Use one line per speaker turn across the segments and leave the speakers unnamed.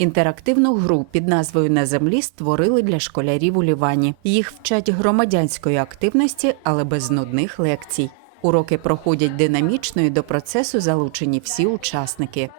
Інтерактивну гру під назвою На землі створили для школярів у Лівані. Їх вчать громадянської активності, але без нудних лекцій. Уроки проходять динамічно і до процесу залучені всі учасники.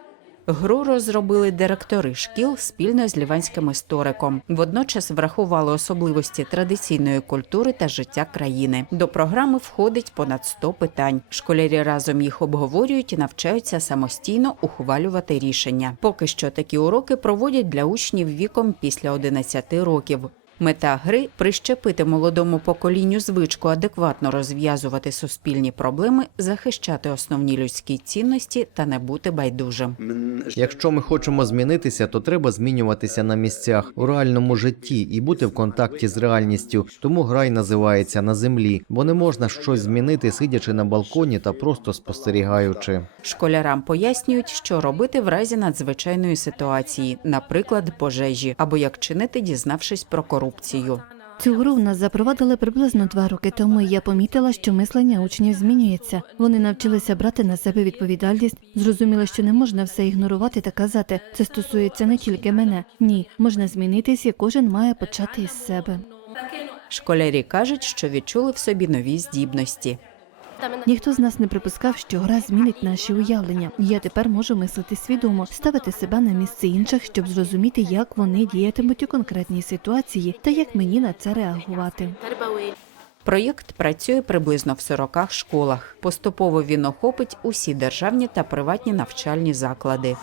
Гру розробили директори шкіл спільно з ліванським істориком. Водночас врахували особливості традиційної культури та життя країни. До програми входить понад 100 питань. Школярі разом їх обговорюють і навчаються самостійно ухвалювати рішення. Поки що такі уроки проводять для учнів віком після 11 років. Мета гри прищепити молодому поколінню звичку адекватно розв'язувати суспільні проблеми, захищати основні людські цінності та не бути байдужим.
Якщо ми хочемо змінитися, то треба змінюватися на місцях у реальному житті і бути в контакті з реальністю. Тому гра й називається на землі, бо не можна щось змінити, сидячи на балконі та просто спостерігаючи.
Школярам пояснюють, що робити в разі надзвичайної ситуації, наприклад, пожежі, або як чинити, дізнавшись про корупцію.
Цю гру в нас запровадили приблизно два роки тому, і я помітила, що мислення учнів змінюється. Вони навчилися брати на себе відповідальність, зрозуміли, що не можна все ігнорувати та казати. Це стосується не тільки мене. Ні, можна змінитись, і кожен має почати із себе.
Школярі кажуть, що відчули в собі нові здібності.
Ніхто з нас не припускав, що гра змінить наші уявлення. Я тепер можу мислити свідомо, ставити себе на місце інших, щоб зрозуміти, як вони діятимуть у конкретній ситуації та як мені на це реагувати.
Проєкт працює приблизно в 40 школах. Поступово він охопить усі державні та приватні навчальні заклади.